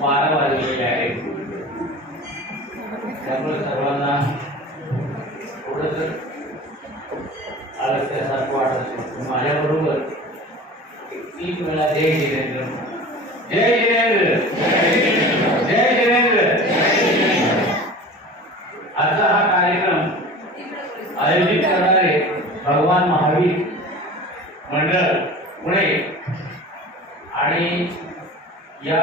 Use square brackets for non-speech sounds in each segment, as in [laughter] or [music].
बारा वाजलेले आहेत त्यामुळे सर्वांना थोडस आलस्यासारखं वाटत असेल माझ्याबरोबर तीन वेळा जय जिनेंद्र जय जिनेंद्र जय जिनेंद्र आजचा हा कार्यक्रम आयोजित करणारे भगवान महावीर मंडळ पुणे आणि या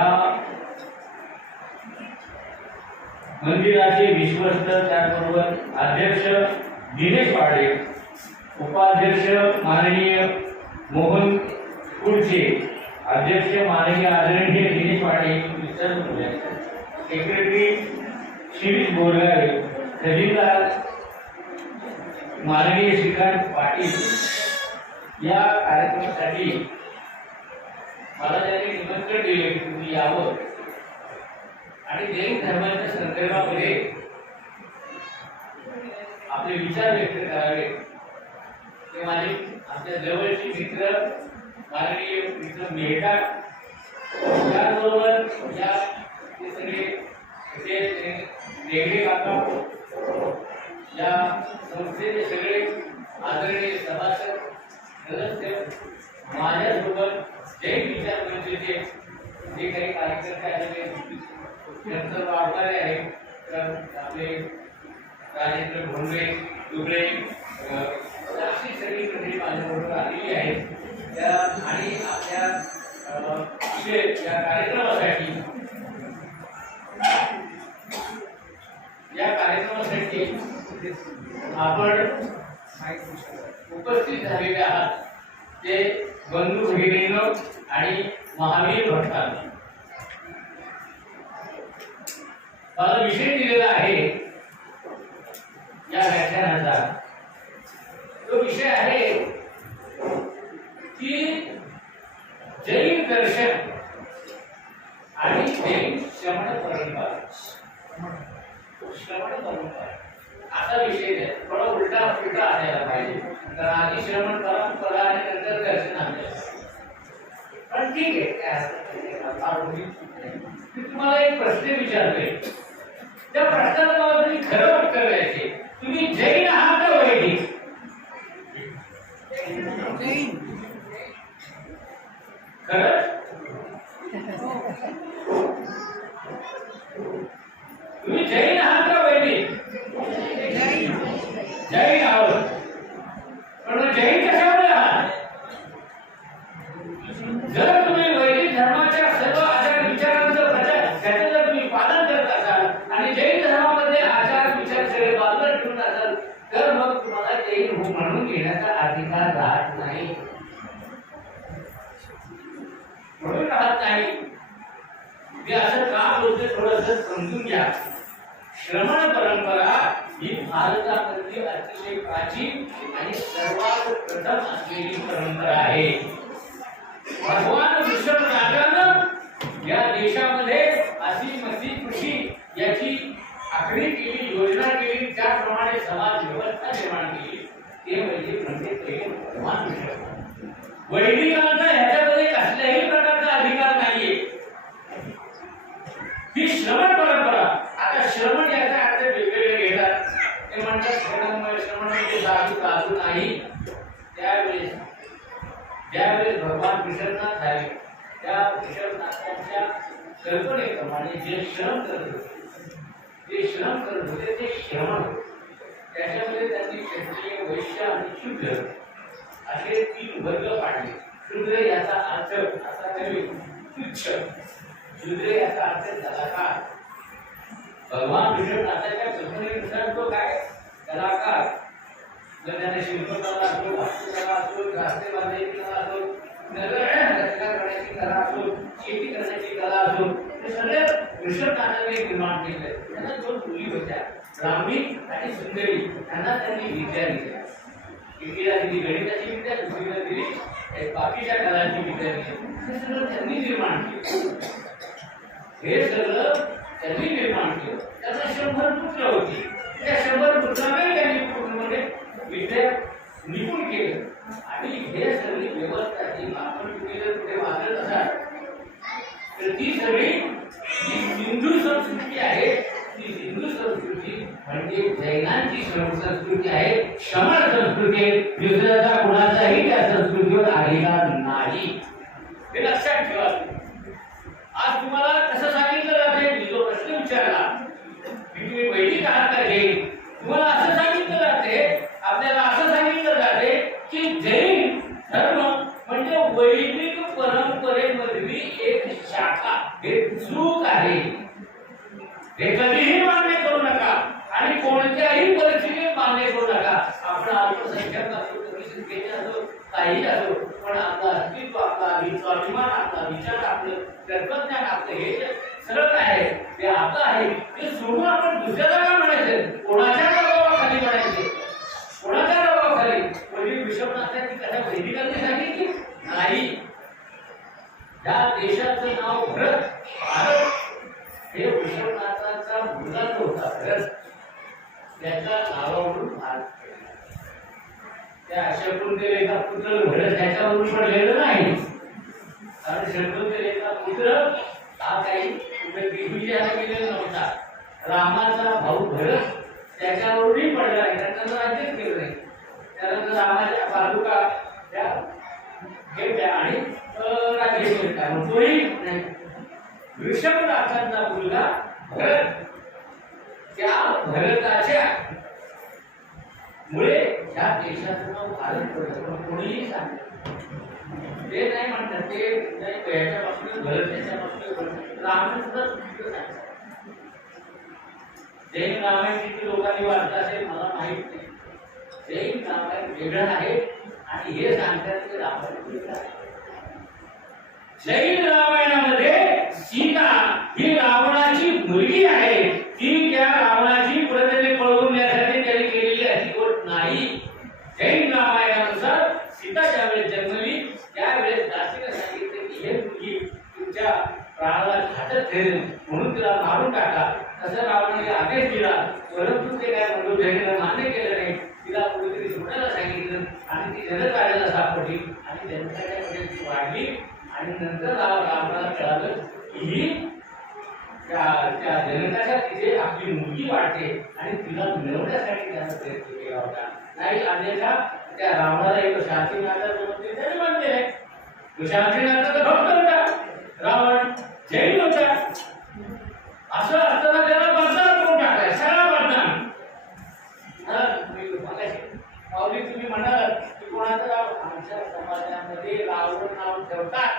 मंदिराचे त्याचबरोबर अध्यक्ष दिनेश पाडे उपाध्यक्ष माननीय मोहन कुडचे अध्यक्ष माननीय आदरणीय दिनेश पाडे सेक्रेटरी शिरीष बोरगारे खजिनदार माननीय श्रीकांत पाटील. या कार्यक्रमासाठी मला त्यांनी निमंत्रण दिले की तुम्ही यावं. आणि जैन धर्माच्या संदर्भामध्ये आपले विचार व्यक्त करावे. ते माझे आमच्या जवळचे मित्र माननीय मित्र मेहता त्याचबरोबर या ते सगळे ते वेगळे काका. या संस्थेचे सगळे आदरणीय सभासद सदस्य माझ्यासोबत जय विचार मंचचे जे काही कार्यकर्ते आहेत त्यांचं वाढणारे आहे तर आपले राजेंद्र भोंडे दुबळे अशी सगळी मंडळी माझ्याबरोबर आलेली आहेत. त्या आणि आपल्या या कार्यक्रमासाठी या कार्यक्रमासाठी आपण उपस्थित झालेले आहात. ते बंधू भगिनीनं आणि महावीर भट्टांनी मला विषय दिलेला आहे या व्याख्यानाचा तो विषय आहे की जैन दर्शन आणि जैन श्रमण परंपरा. श्रवण परंपरा. असा विषय थोडा उलटा उलटा आणायला पाहिजे. तर आधी श्रवण परंपरा आणि नंतर दर्शन आणलं पण ठीक आहे. काय असतं नाही. मी तुम्हाला एक प्रश्न विचारतोय. त्या प्रश्नाला मला तुम्ही खरं उत्तर द्यायचे. तुम्ही जैन आहात का वैदिक? खरंच तुम्ही जैन आहात का वैदिक जैन आहोत पण मग जैन कशामुळे आहात जर तुम्ही वैदिक धर्माच्या सर्व आचार विचारांचं प्रचार त्याचं जर तुम्ही पालन करत असाल आणि जैन धर्मामध्ये आचार विचार सगळे बाजूला ठेवून असाल तर मग तुम्हाला जैन हो म्हणून घेण्याचा अधिकार राहत नाही म्हणून राहत नाही मी असं का बोलते थोडस समजून घ्या. श्रमण परंपरा ही भारतामधली अतिशय प्राचीन आणि सर्वात प्रथम असलेली परंपरा आहे. भगवान विश्वनाथानं या देशामध्ये अशी मसी कृषी याची आखणी केली योजना केली त्याप्रमाणे समाज व्यवस्था निर्माण केली. ते म्हणजे म्हणजे पहिले भगवान विष्णू वैदिकांचा ह्याच्यामध्ये कसल्याही प्रकारचा अधिकार नाहीये श्रवण परंपरा. आता श्रवण याचा अर्थ वेगवेगळे घेतात. ते म्हणतात श्रवण श्रवण म्हणजे साधू साधू नाही. त्यावेळेस ज्यावेळेस भगवान विसरनाथ झाले त्या विसरनाथांच्या कल्पनेप्रमाणे जे श्रम करत होते जे श्रम करत होते ते श्रवण. त्याच्यामध्ये त्यांनी क्षत्रिय वैश्य आणि शूद्र असे तीन वर्ग पाडले. शूद्र याचा अर्थ असा नव्हे तुच्छ. शूद्र याचा अर्थ झाला काय? भगवान विष्णुनाथाच्या कल्पनेनुसार तो काय? कलाकार जर त्याने शिल्पकला असो वास्तुकला असो रास्ते बांधायची कला असो रचना करण्याची कला असो शेती करण्याची कला असो हे सगळे विष्णुनाथाने निर्माण केले. त्यांना दोन मुली होत्या ब्राह्मी आणि सुंदरी. त्यांना त्यांनी विद्या दिल्या. एकीला दिली? गणिताची विद्या दुसरीला दिली. बाकीच्या कलांची विद्या दिली. हे सगळं त्यांनी निर्माण केलं. हे सगळं त्यांनी निर्माण केलं. त्याचा शंभर पुत्र होती. त्या शंभर पुत्रांनाही त्यांनी पूर्णपणे विद्या निपुण केलं. आणि हे सगळी व्यवस्था जी आपण कुठे वाचत असाल तर ती सगळी जी हिंदू संस्कृती आहे ती हिंदू संस्कृती म्हणजे जैनांची संस्कृती आहे श्रमण संस्कृती आहे दुसऱ्याचा कुणाचाही त्या संस्कृतीवर आलेला नाही हे लक्षात ठेवा आज तुम्हाला कसं सांगितलं जाते मी जो प्रश्न विचारला की तुम्ही वैदिक आहात का हे तुम्हाला असं सांगितलं जाते आपल्याला असं सांगितलं जाते की जैन धर्म म्हणजे वैदिक परंपरेमधली एक शाखा हे चूक आहे हे कधीही मान्य करू नका आणि कोणत्याही परिस्थितीत मान्य करू नका आपण अल्पसंख्याक असो कमी संख्येचे असो काही असो पण आपलं अस्तित्व आपला स्वाभिमान आपला विचार आपलं तत्वज्ञान आपलं हे सरळ आहे ते आपलं आहे ते सोडून आपण दुसऱ्याला काय म्हणायचं. कोणाच्या दबावाखाली म्हणायचे? कोणाच्या दबावाखाली? म्हणजे विषमनाथाची कथा वैदिकांनी सांगितली? नाही. या देशाचं नाव भरत भारत. हे विश्वनाथाचा मुलगा होता भरत. त्याच्या नावावरून भारत. त्या शकुंतले एका पुत्र घडत त्याच्यावरून पडलेलं नाही. कारण शकुंतले एका पुत्र हा काही कुठे दिग्विजयाला गेलेला नव्हता. रामाचा भाऊ भरत त्याच्यावरूनही पडला नाही त्याचं राज्यच केलं नाही. त्यानंतर रामाच्या बाजूका त्या घेतल्या आणि राज्य केलं काय तोही नाही. वृषभराजांचा मुलगा भरत. त्या भरताच्या मुळे या देशाचं नाव भारत कोणीही सांगत ते नाही. म्हणतात ते नाही याच्यापासून भरत त्याच्यापासून रामानं सुद्धा चुकीचं सांगतात. जैन रामायण किती लोकांनी वाचलं असेल मला माहीत नाही. जैन रामायण वेगळं आहे आणि हे सांगतात की रामायण वेगळं आहे. जैन रामायणामध्ये सीता ही रावणाची मुलगी आहे. ती त्या रावणाची कुठेतरी पळवून नेण्यासाठी त्यांनी केलेली अशी गोष्ट नाही जैन रामायणानुसार सीता ज्यावेळेस जन्मली त्यावेळेस दासीने सांगितले की हे मुलगी तुमच्या प्राणाला घातक ठरेल म्हणून तिला मारून टाका तसं रावणाने आदेश दिला परंतु ते काय म्हणून मान्य केलं नाही. तिला कुठेतरी सोडायला सांगितलं आणि ती जनत जनकाळ्याला सापडली आणि जनकाळ्यामध्ये ती वाढली आणि नंतर रावणाला कळालं की ही त्या त्या जनकाच्या तिथे आपली मुलगी वाढते आणि तिला मिळवण्यासाठी त्यानं प्रयत्न केला होता. नाही अन्यथा त्या रावणाला एक शांतीनाथाचं मंदिर त्याने बांधले आहे तो शांतीनाथाचा भक्त होता. रावण जैन होता असं असताना त्याला बदनाम करून टाकलाय. सगळा बदनाम हा, तुम्ही म्हणाल की कोणाचं नाव आमच्या समाजामध्ये रावण नाव ठेवतात.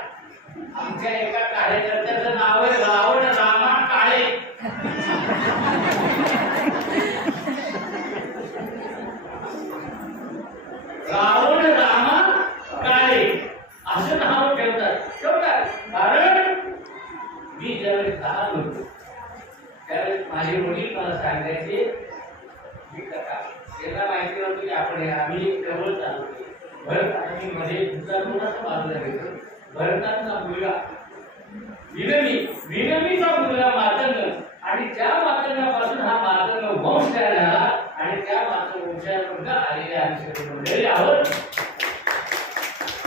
आमच्या एका कार्यकर्त्याचं नाव आहे रावण रामा काळे रावण रामा काळे असं नाव ठेवतात ठेवतात कारण मी ज्यावेळेस लहान होतो त्यावेळेस माझे वडील मला सांगायचे ही कथा त्यांना माहिती नव्हती की आपण हे- आम्ही जवळ चालू भरत आणि मध्ये दुसरा कोणाचा बाजूला घेतो भरताचा मुलगा विनमी विनमीचा मुलगा मातंग आणि त्या मातंगापासून हा मातंग वंश तयार झाला आणि त्या मातंग वंशापर्यंत आलेले आम्ही सगळे मंडळी आहोत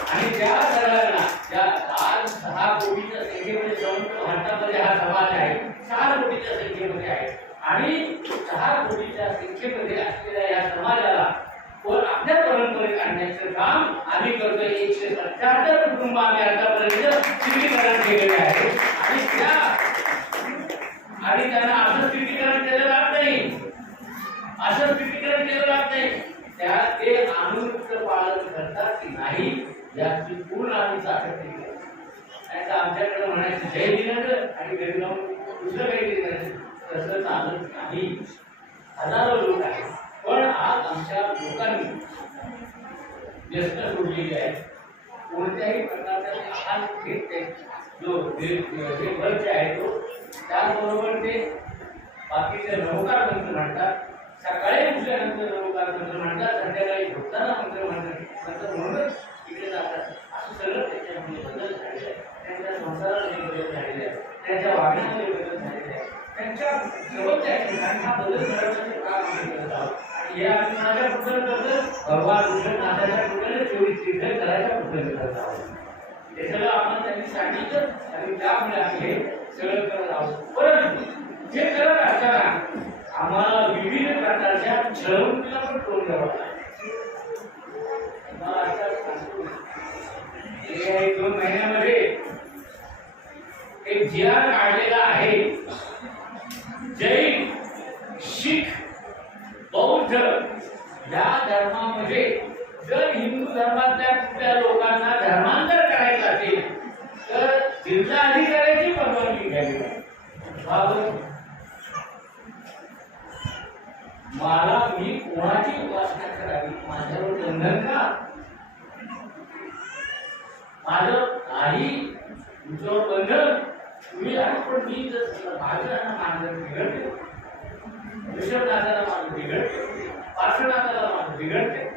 आणि त्या सगळ्यांना त्या आज सहा कोटीच्या संख्येमध्ये संपूर्ण भारतामध्ये हा समाज आहे सहा कोटीच्या संख्येमध्ये आहे आणि सहा कोटीच्या असलेल्या या समाजाला व आपल्या परंपरेत आणण्याचं काम आम्ही करतोय एकशे सत्याहत्तर कुटुंब आम्ही आतापर्यंत स्थितीकरण केलेले आहे. आणि त्या आणि त्यांना असं स्थितीकरण केलं जात नाही. असं स्थितीकरण केलं जात नाही. त्या ते अनुरुक्त पालन करतात की नाही याची पूर्ण आम्ही चाकरी केली आहे. नाही तर आमच्याकडे म्हणायचं जय दिलं आणि घरी जाऊन दुसरं काही दिलं तसं चालत नाही. हजारो लोक आहेत. पण आज आमच्या लोकांनी व्यस्त सोडलेली आहे कोणत्याही प्रकारचा आहार घेत नाही जो जे वर्ग आहे तो त्याचबरोबर ते बाकीचे नवकार मंत्र म्हणतात. सकाळी उठल्यानंतर नवकार मंत्र म्हणतात. संध्याकाळी झोपताना मंत्र म्हणतात. नंतर म्हणूनच इकडे जातात. असं सगळं त्याच्यामध्ये बदल झालेलं आहे. त्यांच्या संसारामध्ये बदल झालेला आहे. त्यांच्या वागण्यामध्ये बदल झालेला आहे. त्यांच्या जवळच्या ठिकाणी हा बदल घडवण्याचं काम आम्ही करत आहोत आणि हे आम्ही कोणाच्या कुठं करतो भगवान कुठं करायच्या कुठं करत आहोत हे सगळं आपण त्यांनी सांगितलं आणि त्यामुळे आम्ही हे सगळं करत आहोत. परंतु जे करत असताना आम्हाला विविध प्रकारच्या पण तोंड द्यावं लागतं. एक दोन महिन्यामध्ये एक जी काढलेला आहे जैन शीख बौद्ध या धर्मामध्ये जर हिंदू धर्मातल्या कुठल्या लोकांना धर्मांतर करायचं असेल तर जिल्हाधिकाऱ्याची परवानगी घ्यावी लागेल. का बरं? मला मी कोणाची उपासना करावी माझ्यावर बंधन का माझं काही तुमच्यावर बंधन तुम्ही आहे पण मी जर भाजनाला माझं बिघडते ऋषभनाथाला माझं बिघडते पार्श्वनाथाला माझं बिघडते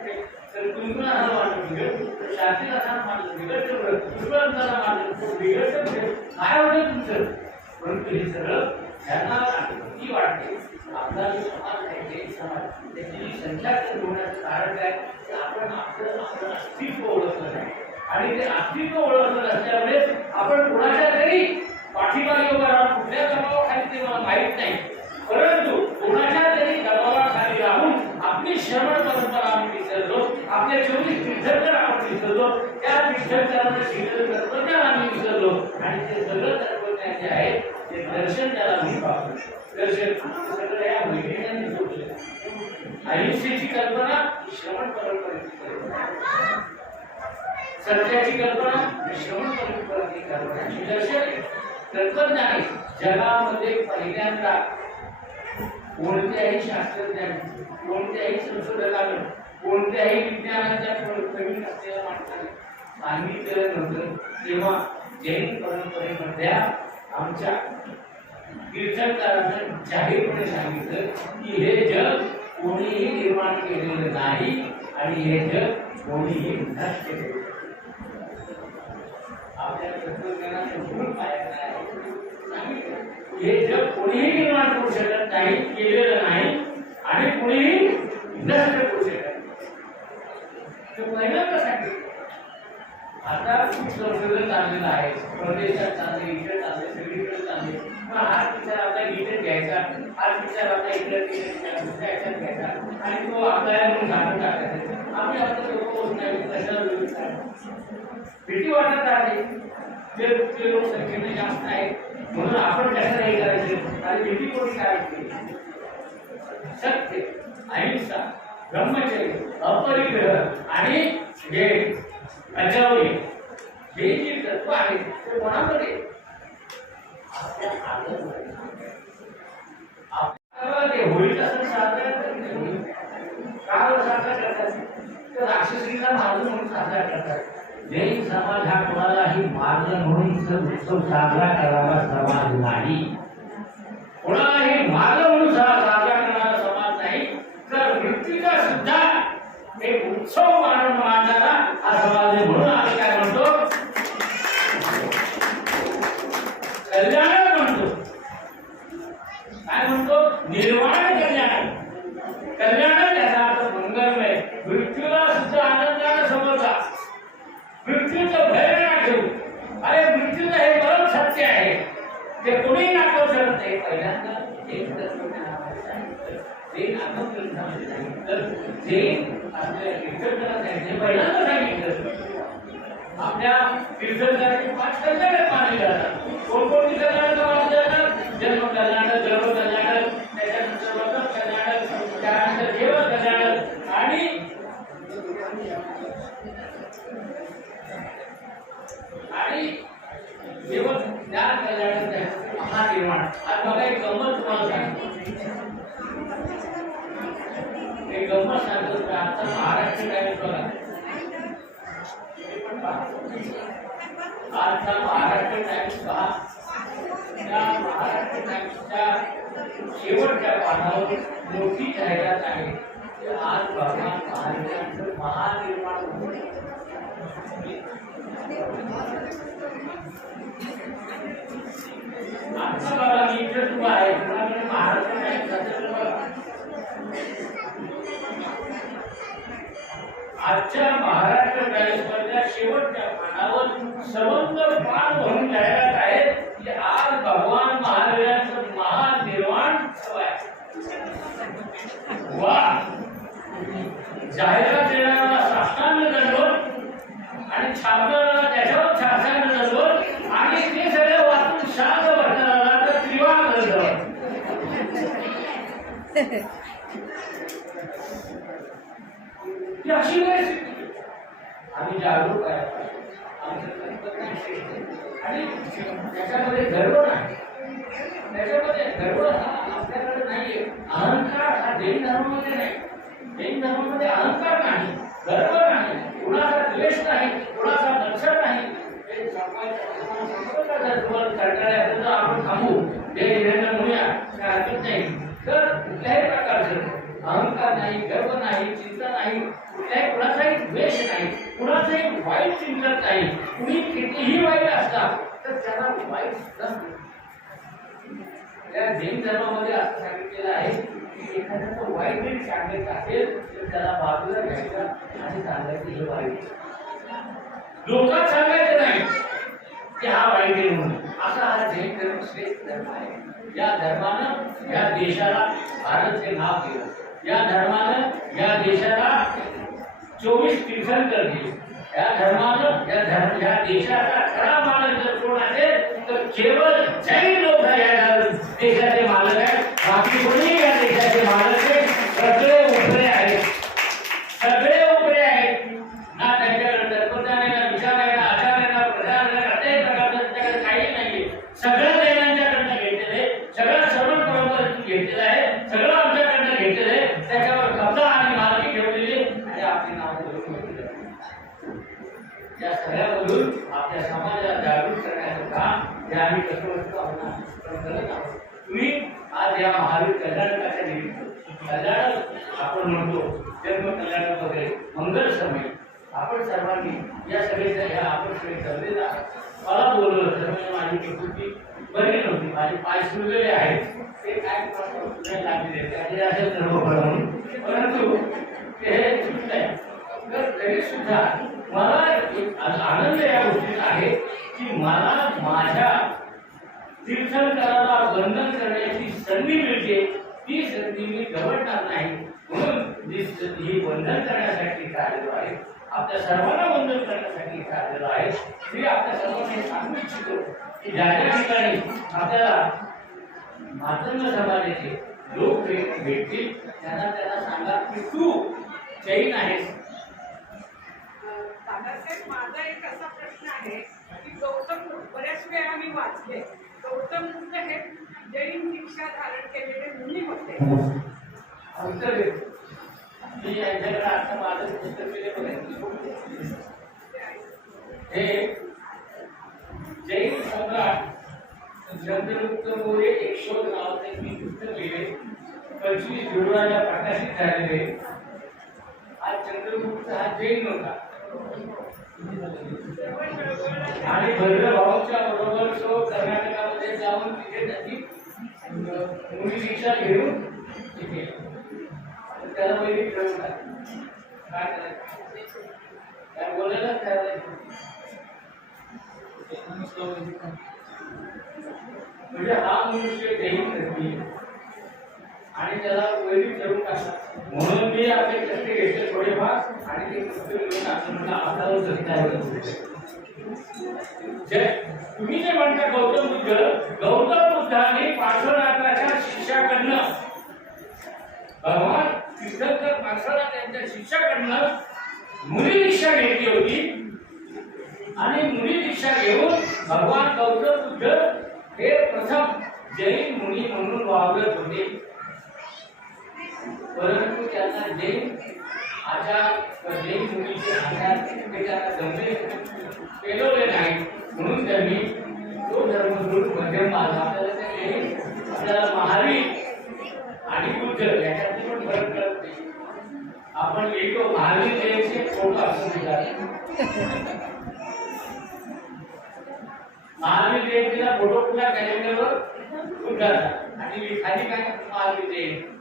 तर कुंकुनाथाला माझं बिघडते शांतीनाथाला माझं बिघडते पुष्पनाथाला माझं बिघडते काय होतं तुमचं परंतु हे सगळं त्यांना किती वाटते आपला जो समाज आहे जैन समाज त्याची जी संख्या कमी होण्याचं कारण की आपण आपलं आपलं अस्तित्व ओळखलं नाही आणि ते अस्तित्व ओळखलं नसल्यामुळे आपण कुणाच्या तरी पाठीमागे उभा राहून कुठल्या दबावाखाली ते मला माहीत नाही परंतु कुणाच्या तरी दबावाखाली राहून आपली श्रवण परंपरा आम्ही विसरलो आपल्या चोवीस तीर्थंकर आपण विसरलो त्या तीर्थंकरांना शीतल तत्वज्ञान आम्ही विसरलो आणि ते सगळं तत्वज्ञान जे आहे ते दर्शन त्याला मी पाहतो दर्शन सगळं या वैज्ञानिकांनी जोडलेलं अहिंसेची कल्पना श्रवण परंपरेची कल्पना. सत्याची कल्पना श्रवण परंपरेची कल्पना. ही आहे. जगामध्ये पहिल्यांदा कोणत्याही शास्त्रज्ञाने कोणत्याही संशोधकानं कोणत्याही विज्ञानाच्या प्रवीण असलेल्या माणसाने सांगितलेलं नव्हतं. तेव्हा जैन परंपरेमधल्या आमच्या कीर्तनकारांना जाहीरपणे सांगितलं की हे जग कोणीही निर्माण केलेलं नाही आणि हे जग कोणीही नष्ट केलेलं आपल्या तत्वज्ञानात काय आहे? हे जग कोणीही निर्माण करू शकत नाही केलेलं नाही आणि कोणीही नष्ट करू शकत नाही. ते पहिल्यांदा सांगितलं आता खूप संशोधन चाललेलं आहे. परदेशात चालले इकडे चालले सगळीकडे चालले. हा विचार आपला इथे घ्यायचा हाच विचार आपला इकडे घ्यायचा घ्यायचा आणि तो आपल्याला घालून टाकायचा आम्ही लोक नाही कशाला भीती वाटत आहे जे ते लोक जास्त आहेत म्हणून आपण कसं नाही करायचे आणि भीती कोणी करायची सत्य अहिंसा ब्रह्मचर्य अपरिग्रह आणि हे अजावली हे जे तत्व आहे ते कोणामध्ये आपल्या आतमध्ये. आपल्याला ते होळीचा सण साजरा का साजरा करतात तर राक्षसीला म्हणून साजरा करतात जैन समाज हा कोणालाही म्हणून सण उत्सव साजरा करावा समाज नाही कोणालाही म्हणून साजरा करणारा समाज नाही तर मृत्यूचा सुद्धा एक उत्सव मानून मानणारा हा समाज म्हणून आम्ही काय म्हणतो कल्याण म्हणतो काय म्हणतो निर्वाण कल्याण. कल्याण याचा अर्थ मंगलमय मृत्यूला सुद्धा आनंदाने समजला. मृत्यूचं भय ना ठेवू अरे मृत्यूचं हे परम सत्य आहे. ते कोणी नाकावू शकत नाही. पहिल्यांदा ते आपल्या पहिल्यांदा सांगितलं आपल्या तीर्थंकरांचे पाच कल्याण मानले जातात कोणकोण कल्याण मानले जातात जन्म कल्याण गर्भ कल्याण त्याच्यानंतर वतन कल्याण त्यानंतर देव कल्याण आणि आणि जेव्हा ज्ञान कल्याण त्याचं महानिर्माण आज बघा एक गंमत तुम्हाला सांगतो एक गंमत सांगतो की आता महाराष्ट्र टाइम्स बघा हे पण पहा. आजचा महाराष्ट्र टाइम्स पहा त्या महाराष्ट्र टाइम्सच्या शेवटच्या पानावर मोठी जाहिरात आहे की आज भगवान महाराजांचं महानिर्माण होतं. आजचा बघा मी इथेच उभा आहे कोणाकडे महाराष्ट्र टाइम्स असेल तर बघा. आजच्या महाराष्ट्र गायस्पर्धा शेवटच्या पानावर सबंध पान भरून जाहिरात आहे. की आज भगवान महाराजांचं महानिर्वाण वा. जाहिरात देणारा शासनानं आणि छापणारा त्याच्यावर शासनानं आणि ते सगळे वाचून शांत बसणारा तर त्रिवार [laughs] ती अशी आमचं तंत्रज्ञान श्रेष्ठ आहे. आणि त्याच्यामध्ये गर्व नाही. त्याच्यामध्ये गर्व हा आपल्याकडे नाहीये. अहंकार हा जैन धर्मामध्ये नाही. जैन धर्मामध्ये अहंकार नाही. गर्व नाही. कुणाचा द्वेष नाही. कुणाचा लक्षण नाही. आपण थांबू. हे म्हणूया काय हरकत नाही. तर कुठल्याही प्रकारचं अहंकार नाही गर्व नाही चिंता नाही काही कुणाचाही द्वेष नाही कुणाचाही वाईट चिंतन नाही कुणी कितीही वाईट असता तर त्याला वाईट सुद्धा त्या जैन धर्मामध्ये असं सांगितलेलं आहे की एखाद्याचं वाईट जरी सांगायचं असेल तर त्याला बाजूला घ्यायचं आणि सांगायचं हे वाईट लोकात सांगायचं नाही की हा वाईट आहे म्हणून. असा हा जैन धर्म श्रेष्ठ धर्म आहे. या धर्मानं या देशाला भारत हे नाव दिलं. या धर्मानं या देशाला चोवीस तीर्थंकर दिले या धर्मानं या धर्म या देशाचा खरा मालक जर कोण असेल तर केवळ जैन लोक या देशाचे मालक आहेत. बाकी कोणी या देशाचे मालक सगळे आहेत सगळे उपरे आहेत ना त्यांच्याकडे दर्पण आहे ना विचार आहे ना आचार आहे ना प्रचार आहे ना कसल्याही प्रकारचं त्यांच्याकडे काही नाहीये सगळं दैनांच्याकडनं घेतलेलं आहे सगळं श्रवण परंपरेतून घेतलेलं आहे सगळं आमच्याकडनं घेतलेलं आहे त्याच्यावर कब्जा आणि मालकी ठेवलेली आहे आणि आपली या सगळ्यामधून आपल्या समाजाला जागृत करण्याचं काम आम्ही कसं आहोत पण करत आहोत. तुम्ही आज या महावीर कल्याणकाच्या निमित्त कल्याण आपण म्हणतो जन्म कल्याण वगैरे मंगल समय आपण सर्वांनी या सगळ्याच्या या आपण सगळे जमलेला आहात. मला बोलवलं तर म्हणजे माझी प्रकृती बरी नव्हती माझे पाय सुरलेले आहेत ते काय नाही लागलेले असेल सर्व म्हणून परंतु ते हे सुटलंय तर तरी सुद्धा मला एक आनंद या गोष्टीचा आहे की मला माझ्या तीर्थंकराला बंधन करण्याची संधी मिळते ती संधी मी गवडणार नाही म्हणून जी स- ही वंदन करण्यासाठी आलेलो आहे आपल्या सर्वांना बंधन करण्यासाठी इथे आलेलो आहे मी आपल्या सर्वांना हे सांगू इच्छितो की ज्या ज्या ठिकाणी आपल्याला मातंग समाजाचे लोक भेट- भेटतील त्यांना त्यांना सांगा की तू जैन आहेस दादासाहेब माझा एक असा प्रश्न आहे की गौतम बुद्ध बऱ्याच वेळा मी वाचले. गौतम बुद्ध हे जैन दीक्षा धारण केलेले मुनी होते. मी यांच्याकडे आता माझं पुस्तक केले बघायचं हे जैन सम्राट चंद्रगुप्त मौर्य एक शोध नावाचे मी पुस्तक लिहिले पंचवीस फेब्रुवारीला प्रकाशित झालेले आज चंद्रगुप्त हा जैन होता. आणि भैरवभाऊच्या बरोबर तो कर्नाटकामध्ये जाऊन तिथे त्याची मुली शिक्षा घेऊन तिथे त्याला पहिले ठरवून काय करायचं काय बोलायला करायचं म्हणजे हा मनुष्य जैन धर्मी आहे. आणि त्याला वैदिक ठरवून टाकला म्हणून मी आपले कष्ट घेतले थोडेफार आणि ते पुस्तक लिहून असं म्हणलं आपल्याला जगता जे तुम्ही जे म्हणता गौतम बुद्ध गौतम बुद्धाने पार्श्वनाथाच्या शिष्याकडनं भगवान तीर्थंकर पार्श्वनाथ यांच्या शिष्याकडनं मुली दीक्षा घेतली होती. आणि मुली दीक्षा घेऊन भगवान गौतम बुद्ध हे प्रथम जैन मुनी म्हणून वावरत होते. परंतु त्यांना जे आचार व मुलीचे आचार ते त्यांना जमले पेलवले नाही म्हणून त्यांनी तो मध्यम मार्ग आपल्याला ते आपल्याला महावीर आणि पण फरक कळत नाही. आपण लिहितो महावीर जयंती फोटो असं म्हणतात महावीर जयंतीला फोटो कुठल्या कॅलेंडरवर उद्घाटन आणि खाली काय? महावीर जयंती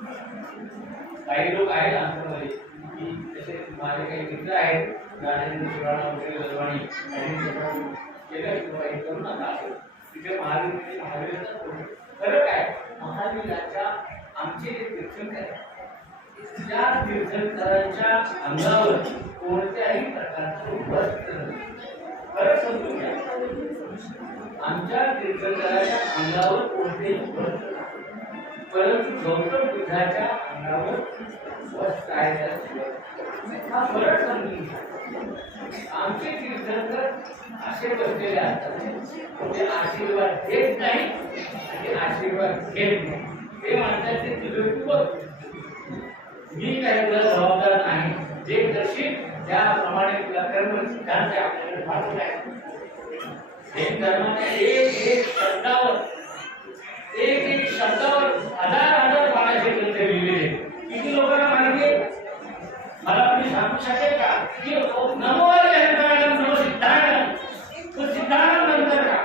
काही लोक आहेत आमच्यामध्ये की जसे माझे काही मित्र आहेत गाण्याचे सुराणा वगैरे ललवाणी त्यांनी केलं किंवा हे करू नका असं. तिथे महावीर महावीर खरं काय? महावीराच्या आमचे जे तीर्थंकर आहेत, त्या तीर्थंकरांच्या अंगावर कोणत्याही प्रकारचं वस्त्र खरं समजून घ्या. आमच्या तीर्थंकराच्या अंगावर कोणतेही वस्त्र परंतु गौतम बुद्धाच्या अंगावर वस्त्र आहे म्हणजे हा फरक समजून आमचे तीर्थंकर असे बसलेले असतात. ते आशीर्वाद देत नाही आणि आशीर्वाद घेत नाही. ते म्हणतात ते तुझे तू बघ मी काही तुला जबाबदार नाही. जे करशील त्याप्रमाणे तुला कर्म सिद्धांत आपल्याकडे पाठवत आहे हे धर्माच्या एक एक शब्दावर एक एक शब्दावर हजार हजार पानाचे ग्रंथ लिहिलेले किती लोकांना माहिती आहे? मला तुम्ही सांगू शकेल का? की नमो अहंकाराला नमो सिद्धांत तो सिद्धांत नंतर का?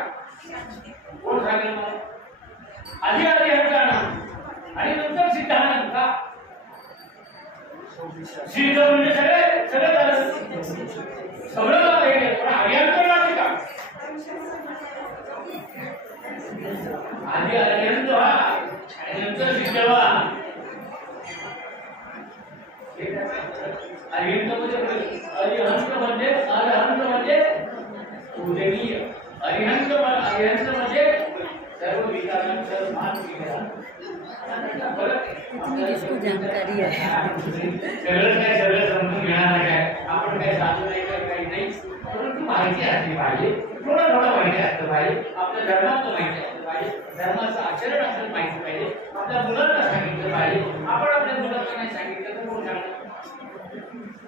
कोण सांगेल मग? आधी आधी अहंकार आणि नंतर सिद्धांत का? सिद्ध म्हणजे सगळे सगळं झालं. सगळं झालं. हे पण आधी का? आधी अरिहंत व्हा आणि नंतर सिद्ध व्हा. अरिहंत म्हणजे अरिहंत म्हणजे अरहंत म्हणजे पूजनीय अरिहंत अरिहंत म्हणजे सर्व केलं इसको जानकारी सगळं काय सगळं समजून घेणार नाही काय आपण काय सांगू नाही काही नाही. परंतु माहिती असली पाहिजे. थोडं थोडं माहिती असलं पाहिजे. आपल्या धर्माचं माहिती असलं पाहिजे. धर्माचं आचरण असलं माहिती पाहिजे. आपल्या मुलांना सांगितलं पाहिजे. आपण आपल्या मुलांना नाही सांगितलं तर कोण सांगणार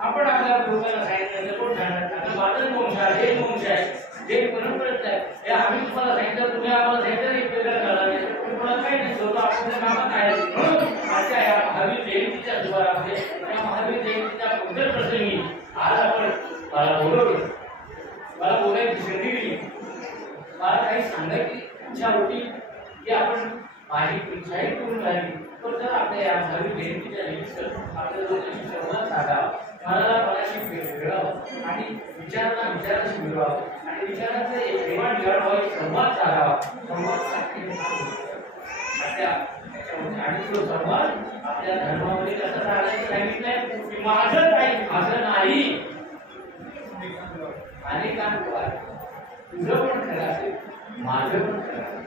आपण आपल्या लोकांना सांगितलं तर कोण सांगणार आता माझं वंश आहे हे वंश आहे. जे परंपरेत आहे हे आम्ही तुम्हाला सांगितलं तुम्ही आम्हाला सांगितलं एक वेगळं कळलं तुम्हाला काही नाही स्वतः आपल्या कामात आहे. म्हणून आजच्या या महावीर जयंतीच्या दुवारामध्ये या महावीर जयंतीच्या पुढच्या प्रसंगी आज आपण बोलवलं. मला बोलायची संधी दिली. मला काही सांगायची इच्छा होती की आपण माझी प्रोत्साहित करून राहिली पण जर आपल्या या महावीर जयंतीच्या निमित्त आपल्या लोकांशी संवाद साधावा मनाला मनाशी मिळावं आणि विचारांना विचाराशी मिळवावं आणि विचारांचं एक निर्माण घेवाण एक संवाद साधावा. संवाद साधणे आपल्या आणि तो संवाद आपल्या धर्मामध्ये कसा राहायचं सांगितलंय? की माझं काही माझं नाही. अनेकांवर तुझं पण खरं असेल माझं पण खरं असेल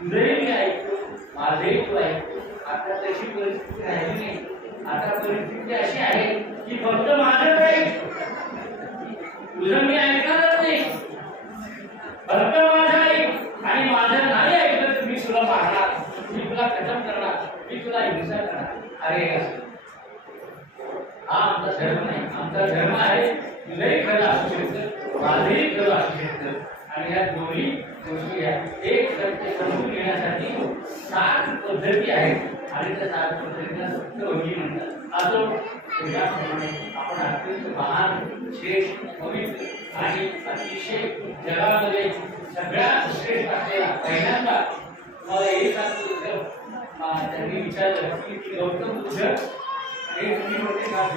तुझंही मी ऐकतो माझंही तू ऐकतो. आता तशी परिस्थिती राहिली नाही. आता परिस्थिती अशी आहे की फक्त माझं ऐकतो तुझं मी ऐकणारच नाही. फक्त माझं ऐक आणि माझं नाही ऐकलं मी तुला मारणार मी तुला खतम करणार. मी तुला हिंसा करणार. अरे असं. हा आमचा धर्म नाही. आमचा धर्म आहे तुझंही खरं असू शकतं माझंही खरं असू शकतं आणि या दोन्ही गोष्टी आहेत. एक सत्य समजून घेण्यासाठी सात पद्धती आहेत. आणि त्या सात पद्धतीला सप्तवही म्हणजे म्हणतात असं त्याप्रमाणे आपण अत्यंत महान श्रेष्ठ पवित्र आणि अतिशय जगामध्ये सगळ्यात श्रेष्ठ असलेला पहिल्यांदा मला एक त्यांनी विचारलं की गौतम बुद्ध हे तुम्ही होते का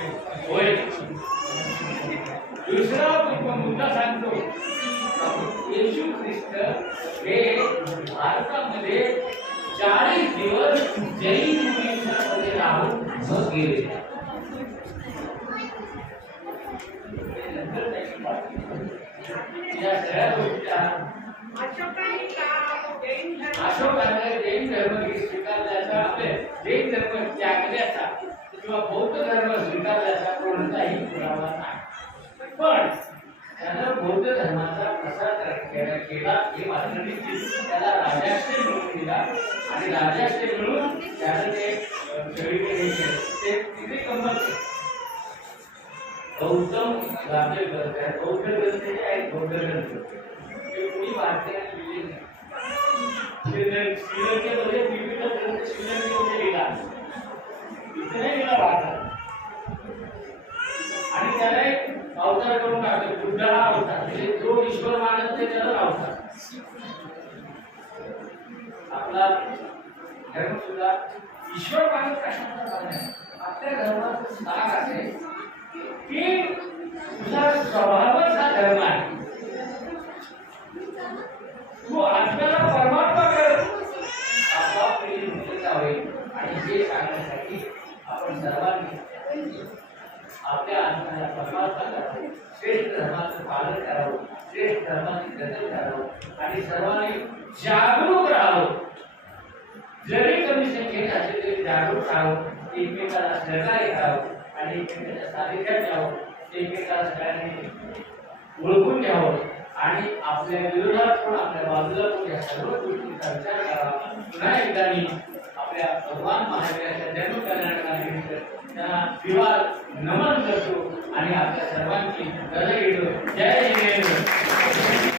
होय. दुसरा मुद्दा- सांगतो ख्रिस्त हे भारतामध्ये चाळीस दिवस जैन राहून मग गेले अशोकाने जैन धर्म स्वीकारल्याचा जैन धर्म त्यागल्याचा किंवा बौद्ध धर्म धर्माचा प्रसार केला केला. हे मात्र त्याला राजाश्रय म्हणून दिला. आणि राजाश्रय मिळून त्याला ते ते तिथे गंमत गौतम राज्य ग्रंथ आहे. बौद्ध ग्रंथ जे आहेत. बौद्ध ग्रंथ. ते कोणी भारतीयांनी लिहिले नाही. श्रीलंकेमध्ये विविध ग्रंथ श्रीलंकेमध्ये लिहिला. तिथे नाही लिहिला भारतात आणि त्याला एक अवतार करून टाकले बुद्ध हा अवतार. म्हणजे जो ईश्वर मानत नाही त्याला अवतार. आपला धर्म सुद्धा ईश्वर मानत कशाचा आपल्या धर्माचं स्थान आहे. की तुझा स्वभाव हा धर्म आहे तू आत्म्याला परमात्मा कर आपोआप तुझी मुक्तता होईल आणि हे सांगण्यासाठी आपण सर्वांनी आपल्या आत्म्याला परमात्मा करावं श्रेष्ठ धर्माचं पालन करावं श्रेष्ठ धर्माची जतन करावं आणि सर्वांनी जागरूक राहावं. जरी कमी संख्येने असेल तरी जागरूक राहावं एकमेकाला सहकार्य करावं आणि एकमेकाच्या सानिध्यात यावं एकमेकाला सगळ्यांनी ओळखून घ्यावं आणि आपल्या विरोधात पण आपल्या बाजूला पण या सर्व गोष्टींचा विचार करावा. पुन्हा एकदा मी आपल्या भगवान महावीराच्या जन्म करण्यानिमित्त त्यांना विवाद नमन करतो आणि आपल्या सर्वांची गरज घेतो जय जिनेंद्र